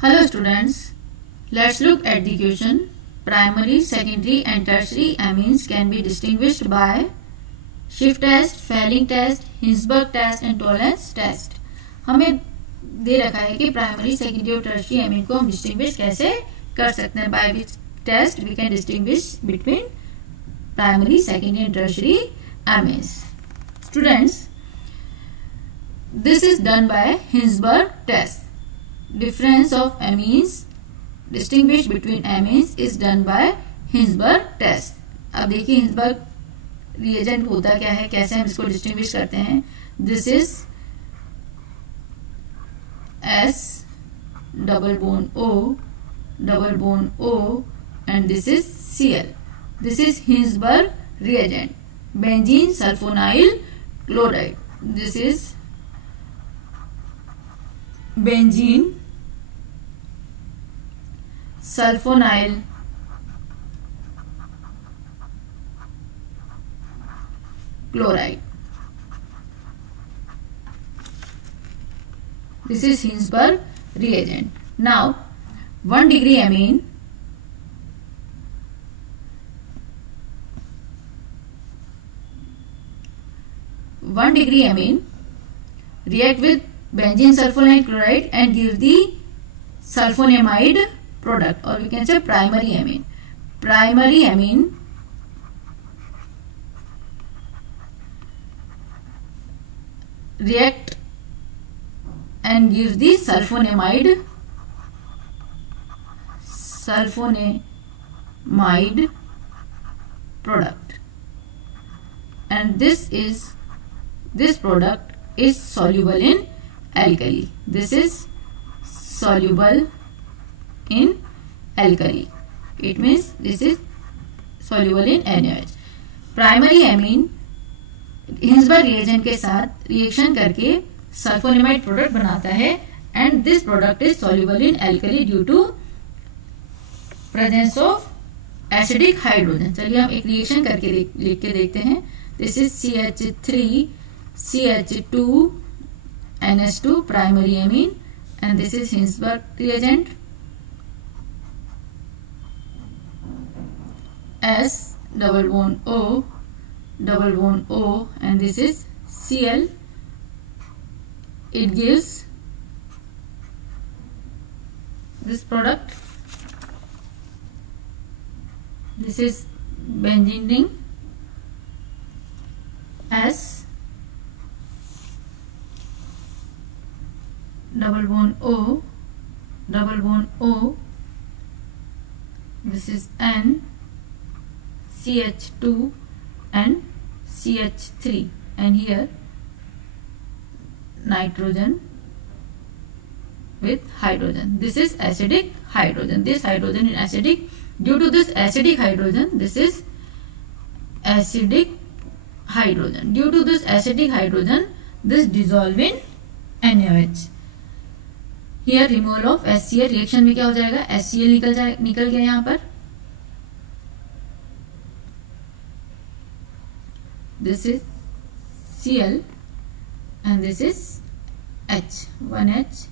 Hello students, let's look at the question. Primary, secondary and tertiary amines can be distinguished by Schiff test, Fehling test, Hinsberg test and tolerance test. हमें दे रखा है कि primary, secondary और tertiary amine को हम distinguish कैसे कर सकते हैं. By which test we can distinguish between primary, secondary and tertiary amines. Students, this is done by Hinsberg test. Difference of amines, distinguish between amines is done by Hinsberg test. अब देखिए Hinsberg reagent होता क्या है, कैसे हम इसको distinguish करते हैं. This is S double bond O and this is Cl. This is Hinsberg reagent. Benzene sulfonyl chloride. This is benzene sulfonyl chloride. This is Hinsberg reagent. Now 1 degree amine react with benzene sulfonyl chloride and give the sulfonamide product, or we can say primary amine. Primary amine react and give the sulfonamide product, and this product is soluble in alkali. This is soluble in alkali. It means this is soluble in NaOH. Primary amine Hinsberg reagent के साथ reaction करके sulphonamide product बनाता है, and this product is soluble in alkali due to presence of acidic hydrogen. चलिए हम एक reaction करके लिख के देखते हैं. दिस इज CH3CH2 NH2 primary amine, and this is Hinsberg reagent. S double bond O, and this is Cl. It gives this product. This is benzene ring S double bond O. This is N, CH2 and CH3, and here nitrogen with hydrogen. This is acidic hydrogen. This hydrogen is acidic. Due to this acidic hydrogen, this is acidic hydrogen. Due to this acidic hydrogen, this dissolve in NaOH. Here removal of HCl. Reaction में क्या हो जाएगा, HCl निकल गया यहाँ पर. This is Cl and this is H, 1H,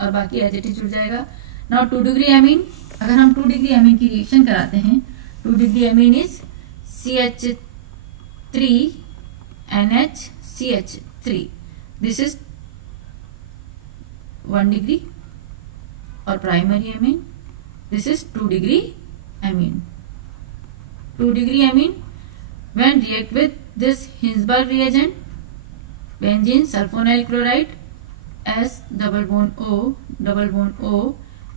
और बाकी H it जुड़ जाएगा. Now 2 degree amine, अगर हम 2 degree amine की रिएक्शन कराते हैं, 2 degree amine is CH3 NH CH3. This is 1 degree, और primary amine this is 2 degree amine. 2 degree amine when react with this Hinsberg reagent, benzene sulfonyl chloride, S double bond O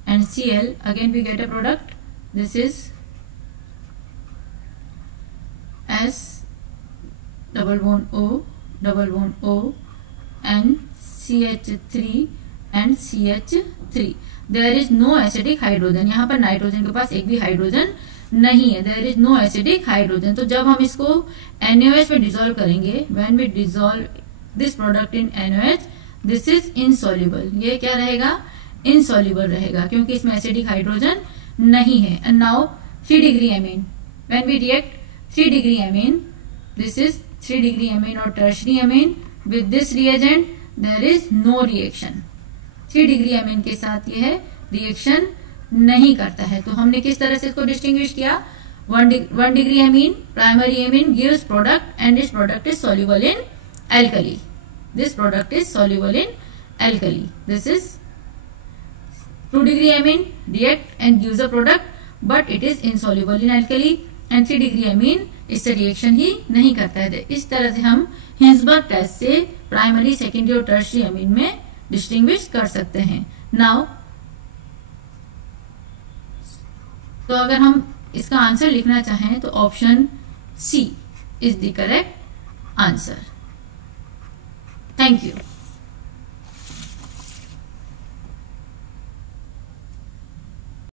and Cl, again we get a product. This is S double bond O and CH3 and CH3. There is no acidic hydrogen. यहाँ पर nitrogen के पास एक भी hydrogen नहीं है. There is no acidic hydrogen. तो जब हम इसको NaOH में डिसॉल्व करेंगे, when we dissolve this product in NaOH, this is insoluble. ये क्या रहेगा, insoluble रहेगा, क्योंकि इसमें acidic hydrogen नहीं है. And now 3 degree amine. When we react 3 degree amine, this is 3 degree amine or tertiary amine. With this reagent, there is no reaction. 3 degree amine के साथ यह रिएक्शन नहीं करता है। तो हमने किस तरह से इसको डिस्टिंग्विश किया? 1 degree amine, primary amine gives product and this product is soluble in alkali. This product is soluble in alkali. This is 2 degree amine react and gives a product but it is insoluble in alkali, and 3 degree amine इससे reaction ही नहीं करता है। इस तरह से हम Hinsberg test से primary, secondary और टर्शरी अमीन में डिस्टिंग्विश कर सकते हैं। नाउ तो अगर हम इसका आंसर लिखना चाहें तो option C is the correct answer. Thank you.